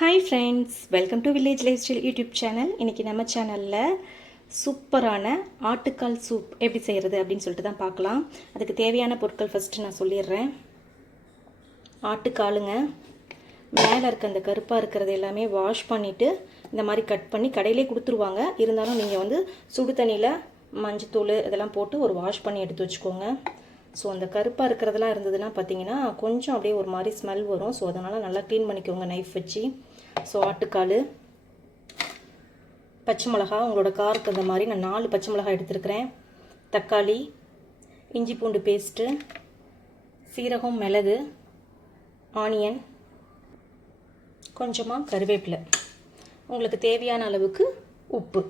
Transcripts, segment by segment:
Hi friends welcome to village life style YouTube channel இன்றைக்கி நம்ம சேனலில் சூப்பரான ஆட்டுக்கால் சூப் எப்படி செய்கிறது அப்படின்னு சொல்லிட்டு தான் பார்க்கலாம். அதுக்கு தேவையான பொருட்கள் ஃபஸ்ட்டு நான் சொல்லிடுறேன். ஆட்டுக்காலுங்க. மேலே இருக்க அந்த கருப்பாக இருக்கிறது எல்லாமே வாஷ் பண்ணிவிட்டு இந்த மாதிரி கட் பண்ணி கடையிலே கொடுத்துருவாங்க. இருந்தாலும் நீங்கள் வந்து சுடு தண்ணியில் மஞ்சத்தூள் இதெல்லாம் போட்டு ஒரு வாஷ் பண்ணி எடுத்து வச்சுக்கோங்க. ஸோ அந்த கருப்பாக இருக்கிறதெல்லாம் இருந்ததுன்னா பார்த்தீங்கன்னா கொஞ்சம் அப்படியே ஒரு மாதிரி ஸ்மெல் வரும். ஸோ அதனால் நல்லா க்ளீன் பண்ணிக்கோங்க நைஃப் வச்சு. ஸோ ஆட்டுக்கால் பச்சை மிளகா உங்களோட காருக்கு அந்த மாதிரி நான் நாலு பச்சை மிளகா எடுத்துருக்கிறேன். தக்காளி இஞ்சி பூண்டு பேஸ்ட்டு சீரகம் மிளகு ஆனியன் கொஞ்சமாக கருவேப்பிலை. உங்களுக்கு தேவையான அளவுக்கு உப்பு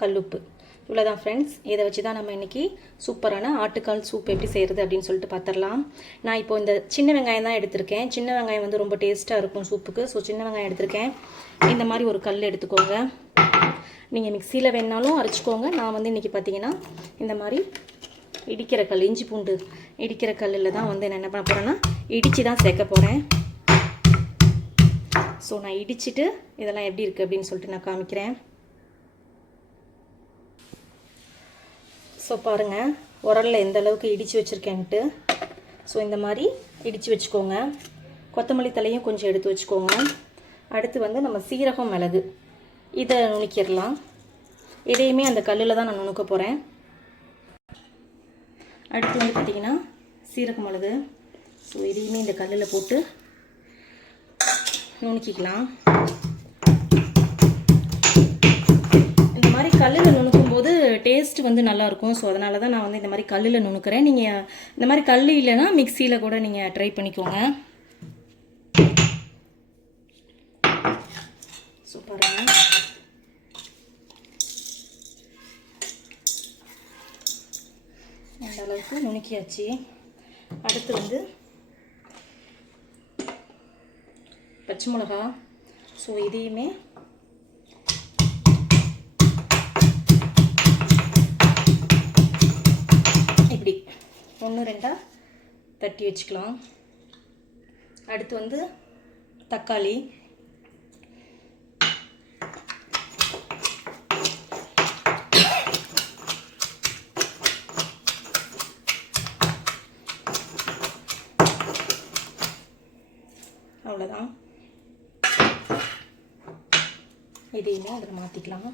கல்லுப்பு இவ்வளோதான் ஃப்ரெண்ட்ஸ் இதை வச்சு தான் நம்ம இன்றைக்கி சூப்பரான ஆட்டுக்கால் சூப் எப்படி செய்கிறது அப்படின்னு சொல்லிட்டு பார்த்துடலாம். நான் இப்போ இந்த சின்ன வெங்காயம் தான் எடுத்திருக்கேன். சின்ன வெங்காயம் வந்து ரொம்ப டேஸ்ட்டாக இருக்கும் சூப்புக்கு ஸோ சின்ன வெங்காயம் எடுத்திருக்கேன். இந்த மாதிரி ஒரு கல் எடுத்துக்கோங்க. நீங்கள் மிக்சியில் வேணாலும் அரைச்சிக்கோங்க. நான் வந்து இன்றைக்கி பார்த்தீங்கன்னா இந்த மாதிரி இடிக்கிற கல் இஞ்சி பூண்டு இடிக்கிற கல்லில் தான் வந்து நான் என்ன பண்ண போகிறேன்னா இடித்து தான் சேர்க்க போகிறேன் ஸோ நான் இடிச்சிட்டு இதெல்லாம் எப்படி இருக்குது அப்படின்னு சொல்லிட்டு நான் காமிக்கிறேன். ஸோ பாருங்கள் உரலில் எந்த அளவுக்கு இடித்து வச்சுருக்கேன்ட்டு ஸோ இந்த மாதிரி இடித்து வச்சுக்கோங்க. கொத்தமல்லி தலையும் கொஞ்சம் எடுத்து வச்சுக்கோங்க. அடுத்து வந்து நம்ம சீரகம் மிளகு. இதை நுணுக்கிடலாம். இதையுமே அந்த கல்லில் தான் நான் நுணுக்க போகிறேன் அடுத்து வந்து பார்த்திங்கன்னா சீரக மிளகு. ஸோ இதையுமே இந்த கல்லில் போட்டு நுணுக்கிக்கலாம். இந்த மாதிரி கல்லில் நுணு டேஸ்ட் வந்து நல்லாயிருக்கும். ஸோ அதனால தான் நான் வந்து இந்த மாதிரி கல்லில் நுணுக்கிறேன். நீங்கள் இந்த மாதிரி கல் இல்லைன்னா மிக்சியில் கூட நீங்கள் ட்ரை பண்ணிக்கோங்க. சூப்பராக அந்த அளவுக்கு நுணுக்கியாச்சு. அடுத்து வந்து பச்சை மிளகா. ஸோ இதையுமே ஒன்று ரெண்டாக தட்டி வச்சுக்கலாம். அடுத்து வந்து தக்காளி. அவ்வளோதான் இதையுமே அதில் மாற்றிக்கலாம்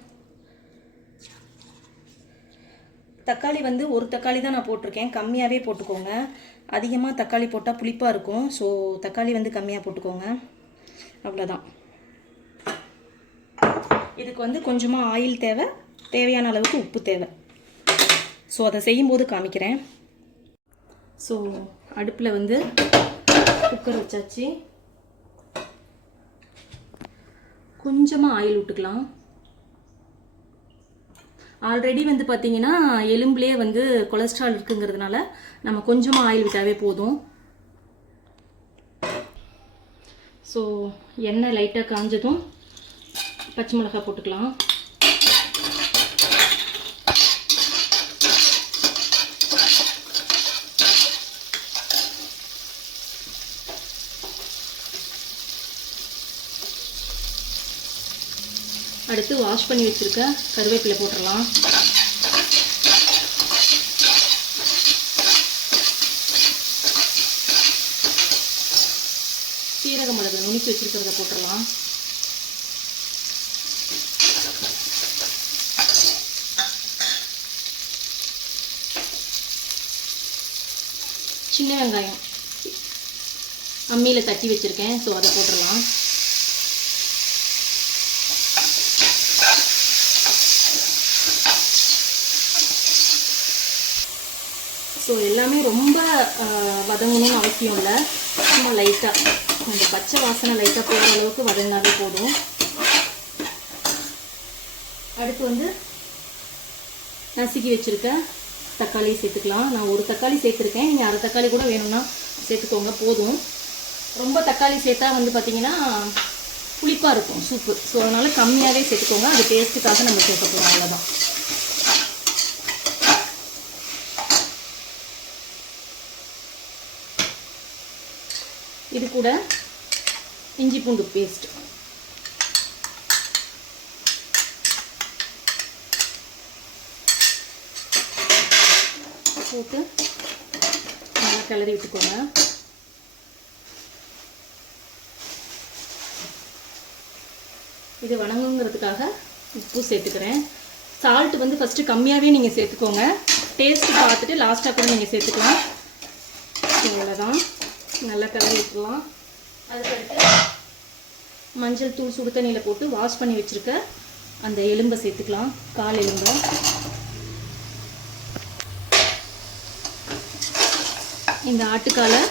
தக்காளி வந்து ஒரு தக்காளி தான் நான் போட்டிருக்கேன். கம்மியாகவே போட்டுக்கோங்க. அதிகமாக தக்காளி போட்டால் புளிப்பாக இருக்கும். ஸோ தக்காளி வந்து கம்மியாக போட்டுக்கோங்க. அவ்வளோதான் இதுக்கு வந்து கொஞ்சமாக ஆயில் தேவை. தேவையான அளவுக்கு உப்பு தேவை. ஸோ அதை செய்யும்போது காமிக்கிறேன். ஸோ அடுப்பில் வந்து குக்கர் வச்சாச்சு. கொஞ்சமாக ஆயில் விட்டுக்கலாம் ஆல்ரெடி வந்து பார்த்தீங்கன்னா எலும்புலேயே வந்து கொலஸ்ட்ரால் இருக்குங்கிறதுனால நம்ம கொஞ்சமாக ஆயில் விட்டாவே போதும். ஸோ எண்ணெய் லைட்டாக காஞ்சதும் பச்சை மிளகாய் போட்டுக்கலாம். அடுத்து வாஷ் பண்ணி வச்சுருக்க கருவேப்பிலை போட்டுடலாம். சீரக மிளகு நுணுக்கி வச்சுருக்கிறத போட்டுடலாம். சின்ன வெங்காயம். அம்மியில் தட்டி வச்சுருக்கேன் ஸோ அதை போட்டுடலாம். ஸோ எல்லாமே ரொம்ப வதங்கணும்னு அவசியம் இல்லை. சும்மா லைட்டாக அந்த பச்சை வாசனை லைட்டாக போகிற அளவுக்கு வதங்கினாவே போதும். அடுத்து வந்து நசுக்கி வச்சுருக்க தக்காளி சேர்த்துக்கலாம். நான் ஒரு தக்காளி சேர்த்துருக்கேன். நீங்கள் அரை தக்காளி கூட வேணும்னா சேர்த்துக்கோங்க. போதும். ரொம்ப தக்காளி சேர்த்தா வந்து பார்த்திங்கன்னா புளிப்பாக இருக்கும் சூப்பு. ஸோ அதனால் கம்மியாகவே சேர்த்துக்கோங்க. அது டேஸ்ட்டுக்காக நம்ம சேர்க்க போகிறோம் அவ்வளோதான் இது கூட இஞ்சி பூண்டு பேஸ்ட் போட்டு நல்லா கிளறி விட்டுக்கோங்க. இது வணங்குங்கிறதுக்காக உப்பு சேர்த்துக்கிறேன். சால்ட் வந்து ஃபஸ்ட்டு கம்மியாகவே நீங்கள் சேர்த்துக்கோங்க. டேஸ்ட் பார்த்துட்டு லாஸ்ட்டாக கூட நீங்கள் சேர்த்துக்கலாம். இவ்வளோதான் நல்லா கிளறி விட்டுலாம் அதுக்கடுத்து மஞ்சள் தூள் சுடு தண்ணியில் போட்டு வாஷ் பண்ணி வச்சுருக்க அந்த எலும்பை சேர்த்துக்கலாம். கால் எலும்பை. இந்த ஆட்டுக்காலை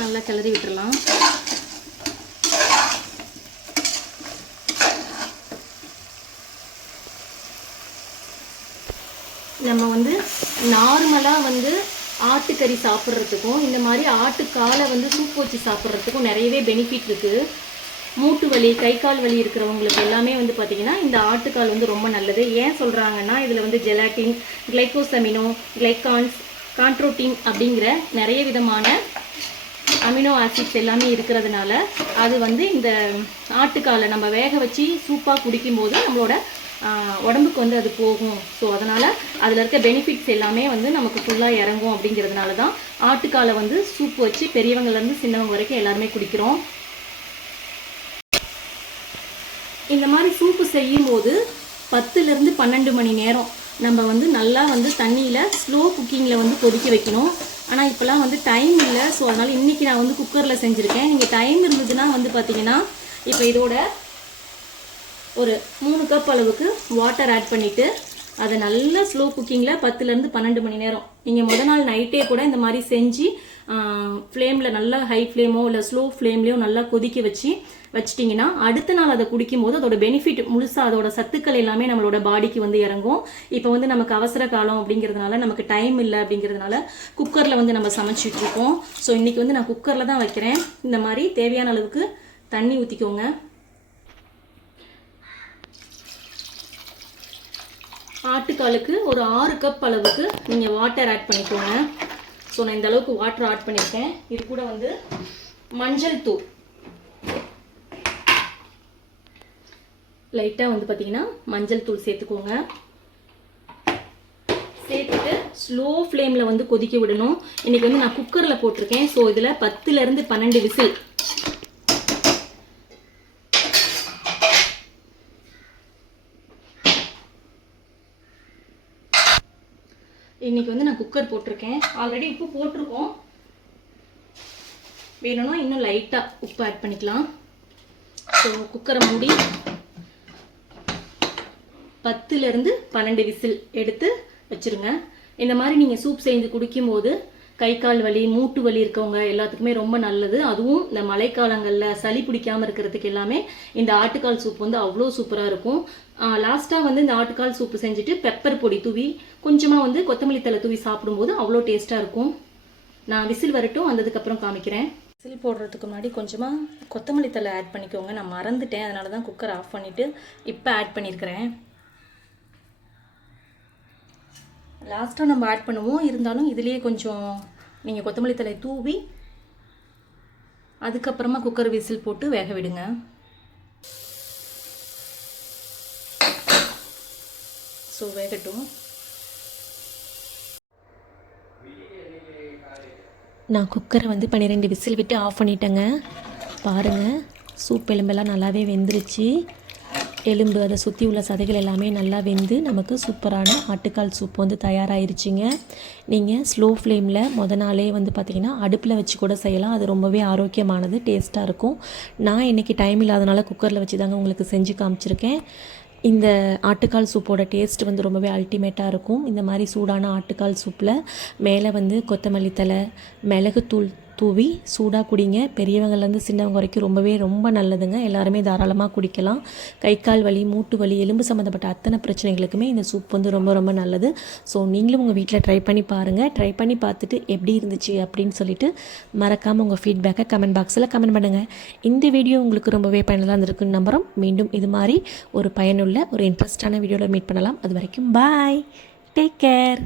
நல்லா கிளறி விட்டுறலாம் நம்ம வந்து நார்மலாக வந்து ஆட்டுக்கறி சாப்பிட்றதுக்கும் இந்த மாதிரி ஆட்டுக்காலை வந்து சூப் வச்சு சாப்பிட்றதுக்கும் நிறையவே பெனிஃபிட் இருக்குது மூட்டு வலி கை கால் வலி இருக்கிறவங்களுக்கு எல்லாமே வந்து பார்த்திங்கன்னா இந்த ஆட்டுக்கால் வந்து ரொம்ப நல்லது. ஏன் சொல்கிறாங்கன்னா இதில் வந்து ஜெலாட்டின் கிளைகோசமினோ கிளைகான்ஸ் கான்ட்ரோட்டின் அப்படிங்கிற நிறைய விதமான அமினோ ஆசிட்ஸ் எல்லாமே இருக்கிறதுனால அது வந்து இந்த ஆட்டுக்காலை நம்ம வேக வச்சு சூப்பாக குடிக்கும்போது நம்மளோட உடம்புக்கு வந்து அது போகும். ஸோ அதனால் அதில் இருக்க பெனிஃபிட்ஸ் எல்லாமே வந்து நமக்கு ஃபுல்லாக இறங்கும் அப்படிங்கிறதுனால தான் ஆட்டுக்காலை வந்து சூப் வச்சு பெரியவங்கலேருந்து சின்னவங்க வரைக்கும் எல்லாருமே குடிக்கிறோம். இந்த மாதிரி சூப்பு செய்யும்போது பத்துலேருந்து பன்னெண்டு மணி நேரம் நம்ம வந்து நல்லா வந்து தண்ணியில் ஸ்லோ குக்கிங்கில் வந்து கொதிக்க வைக்கணும். ஆனால் இப்போலாம் வந்து டைம் இல்லை. ஸோ அதனால் இன்றைக்கி நான் வந்து குக்கரில் செஞ்சுருக்கேன். நீங்கள் டைம் இருந்ததுன்னா வந்து பார்த்தீங்கன்னா இப்போ இதோட ஒரு மூணு கப் அளவுக்கு வாட்டர் ஆட் பண்ணிவிட்டு அதை நல்லா ஸ்லோ குக்கிங்கில் பத்துலேருந்து பன்னெண்டு மணி நேரம். நீங்கள் முத நாள் நைட்டே கூட இந்த மாதிரி செஞ்சு ஃப்ளேமில் நல்லா ஹை ஃப்ளேமோ இல்லை ஸ்லோ ஃப்ளேம்லேயோ நல்லா கொதிக்க வச்சு வச்சிட்டிங்கன்னா அடுத்த நாள் அதை குடிக்கும்போது அதோட பெனிஃபிட் முழுசாக அதோட சத்துக்கள் எல்லாமே நம்மளோட பாடிக்கு வந்து இறங்கும். இப்போ வந்து நமக்கு அவசர காலம் அப்படிங்கிறதுனால நமக்கு டைம் இல்லை அப்படிங்கிறதுனால குக்கரில் வந்து நம்ம சமைச்சிட்ருக்கோம் ஸோ இன்றைக்கி வந்து நான் குக்கரில் தான் வைக்கிறேன். இந்த மாதிரி தேவையான அளவுக்கு தண்ணி ஊற்றிக்கோங்க ஆட்டுக்காலுக்கு ஒரு ஆறு கப் அளவுக்கு நீங்கள் வாட்டர் ஆட் பண்ணிக்கோங்க. ஸோ நான் இந்த அளவுக்கு வாட்டர் ஆட் பண்ணியிருக்கேன். இது கூட வந்து மஞ்சள் தூள். லைட்டாக வந்து பார்த்தீங்கன்னா மஞ்சள் தூள் சேர்த்துக்கோங்க. சேர்த்துட்டு ஸ்லோ ஃப்ளேமில் வந்து கொதிக்க விடணும். இன்றைக்கி வந்து நான் குக்கரில் போட்டிருக்கேன். ஸோ இதில் பத்துலேருந்து பன்னெண்டு விசில். இன்னைக்கு வந்து நான் குக்கர் போட்டிருக்கேன். ஆல்ரெடி உப்பு போட்டிருக்கோம். வேணும்னா இன்னும் லைட்டாக உப்பு ஆட் பண்ணிக்கலாம். ஸோ குக்கரை மூடி பத்துலேருந்து பன்னெண்டு விசில் எடுத்து வச்சிருங்க. இந்த மாதிரி நீங்கள் சூப் செஞ்சு குடிக்கும்போது கை கால் வலி மூட்டு வலி இருக்கவங்க எல்லாத்துக்குமே ரொம்ப நல்லது. அதுவும் இந்த மழைக்காலங்களில் சளி பிடிக்காம இருக்கிறதுக்கு எல்லாமே இந்த ஆட்டுக்கால் சூப் வந்து அவ்வளோ சூப்பராக இருக்கும். லாஸ்ட்டாக வந்து இந்த ஆட்டுக்கால் சூப்பு செஞ்சுட்டு பெப்பர் பொடி தூவி கொஞ்சமாக வந்து கொத்தமல்லி தலை தூவி சாப்பிடும்போது அவ்வளோ டேஸ்ட்டாக இருக்கும். நான் விசில் வரட்டும் வந்ததுக்கப்புறம் காமிக்கிறேன். விசில் போடுறதுக்கு முன்னாடி கொஞ்சமாக கொத்தமல்லி தலை ஆட் பண்ணிக்கோங்க. நான் மறந்துட்டேன். அதனால தான் குக்கர் ஆஃப் பண்ணிவிட்டு இப்போ ஆட் பண்ணியிருக்கிறேன் லாஸ்ட்டாக நம்ம ஆட் பண்ணுவோம். இருந்தாலும் இதுலேயே கொஞ்சம் நீங்கள் கொத்தமல்லி தலை தூவி அதுக்கப்புறமா குக்கர் விசில் போட்டு வேக விடுங்க. ஸோ வேகட்டும். நான் குக்கரை வந்து பன்னிரெண்டு விசில் விட்டு ஆஃப் பண்ணிட்டேங்க. பாருங்கள் சூப் எலும்பெல்லாம் நல்லாவே வெந்துருச்சு. எலும்பு அதை சுற்றி உள்ள சதைகள் எல்லாமே நல்லா வெந்து நமக்கு சூப்பரான ஆட்டுக்கால் சூப் வந்து தயாராகிருச்சிங்க நீங்கள் ஸ்லோ ஃப்ளேமில் முத நாளே வந்து பார்த்திங்கன்னா அடுப்பில் வச்சு கூட செய்யலாம். அது ரொம்பவே ஆரோக்கியமானது டேஸ்ட்டாக இருக்கும். நான் இன்றைக்கி டைம் இல்லாதனால குக்கரில் வச்சு தாங்க உங்களுக்கு செஞ்சு காமிச்சிருக்கேன். இந்த ஆட்டுக்கால் சூப்போட டேஸ்ட் வந்து ரொம்பவே அல்டிமேட்டாக இருக்கும். இந்த மாதிரி சூடான ஆட்டுக்கால் சூப்பில் மேலே வந்து கொத்தமல்லி தலை மிளகுத்தூள் தூவி சூடாக குடிங்க. பெரியவங்கள்லேருந்து சின்னவங்க வரைக்கும் ரொம்பவே ரொம்ப நல்லதுங்க. எல்லாருமே தாராளமாக குடிக்கலாம். கை கால் வலி மூட்டு வலி எலும்பு சம்மந்தப்பட்ட அத்தனை பிரச்சனைகளுக்குமே இந்த சூப் வந்து ரொம்ப ரொம்ப நல்லது. ஸோ நீங்களும் உங்கள் வீட்டில் ட்ரை பண்ணி பாருங்கள் ட்ரை பண்ணி பார்த்துட்டு எப்படி இருந்துச்சு அப்படின்னு சொல்லிட்டு மறக்காமல் உங்கள் ஃபீட்பேக்கை கமெண்ட் பாக்ஸில் கமெண்ட் பண்ணுங்கள் இந்த வீடியோ உங்களுக்கு ரொம்பவே பயனுள்ளதாக இருந்திருக்குன்னு நம்புகிறோம் மீண்டும் இது மாதிரி ஒரு பயனுள்ள ஒரு இன்ட்ரெஸ்டான வீடியோவில் மீட் பண்ணலாம். அது வரைக்கும் பாய் டேக் கேர்